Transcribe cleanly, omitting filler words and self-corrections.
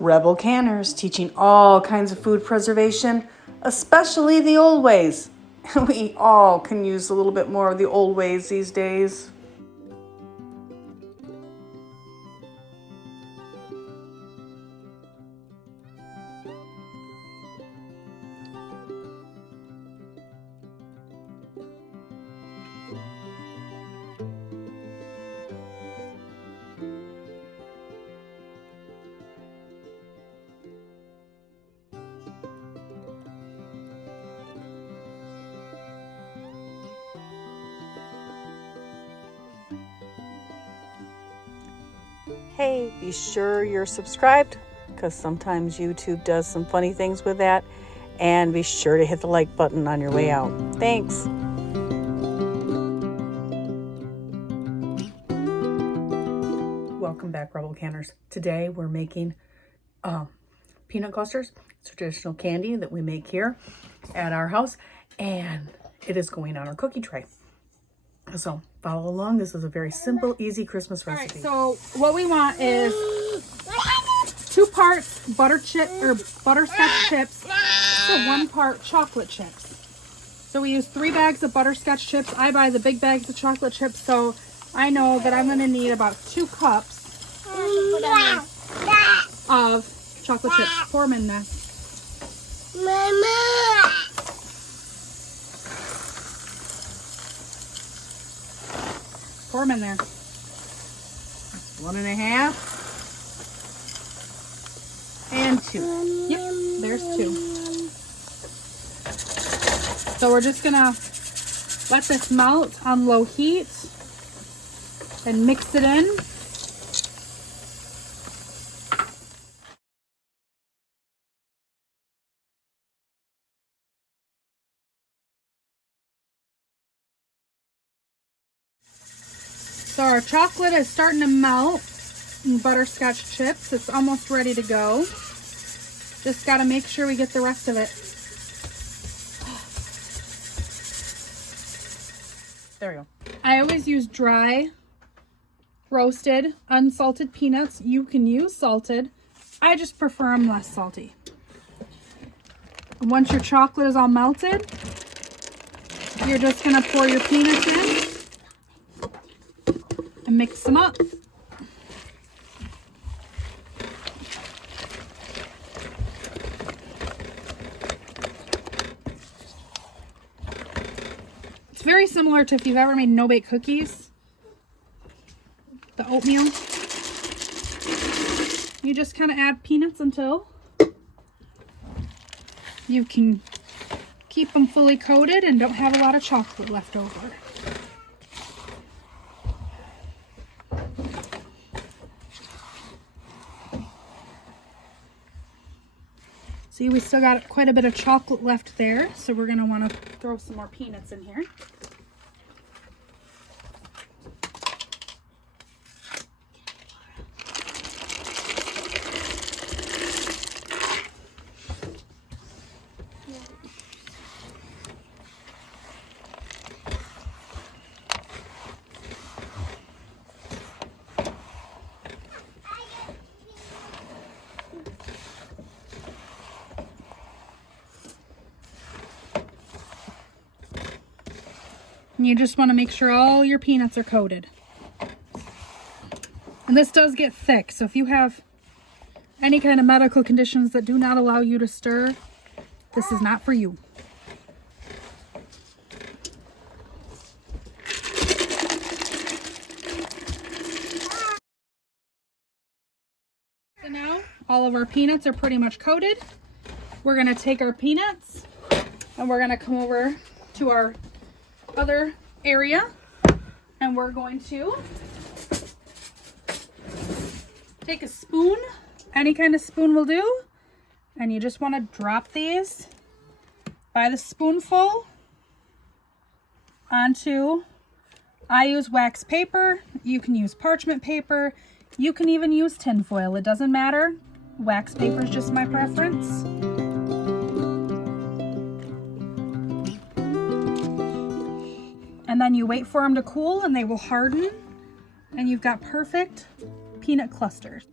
Rebel canners teaching all kinds of food preservation, especially the old ways. We all can use a little bit more of the old ways these days. Hey, be sure you're subscribed because sometimes YouTube does some funny things with that. And be sure to hit the like button on your way out. Thanks. Welcome back, Rebel Canners. Today we're making peanut clusters. It's a traditional candy that we make here at our house. And it is going on our cookie tray. So follow along. This is a very simple, easy Christmas recipe. All right, so what we want is 2 parts butterscotch chips to 1 part chocolate chips. So we use 3 bags of butterscotch chips. I buy the big bags of chocolate chips, so I know that I'm going to need about 2 cups of chocolate chips. Pour them in there. Pour them in there. 1.5 and 2. Yep, there's 2. So we're just gonna let this melt on low heat and mix it in. So our chocolate is starting to melt in butterscotch chips. It's almost ready to go. Just got to make sure we get the rest of it. There we go. I always use dry, roasted, unsalted peanuts. You can use salted. I just prefer them less salty. Once your chocolate is all melted, you're just going to pour your peanuts in and mix them up. It's very similar to if you've ever made no-bake cookies, the oatmeal. You just kind of add peanuts until you can keep them fully coated and don't have a lot of chocolate left over. See, we still got quite a bit of chocolate left there, so we're going to want to throw some more peanuts in here. And you just want to make sure all your peanuts are coated. And this does get thick, so if you have any kind of medical conditions that do not allow you to stir, this is not for you. So now all of our peanuts are pretty much coated. We're going to take our peanuts and we're going to come over to our other area and we're going to take a spoon, any kind of spoon will do, and you just want to drop these by the spoonful onto, I use wax paper, you can use parchment paper, you can even use tin foil, it doesn't matter. Wax paper is just my preference. And then you wait for them to cool and they will harden. And you've got perfect peanut clusters.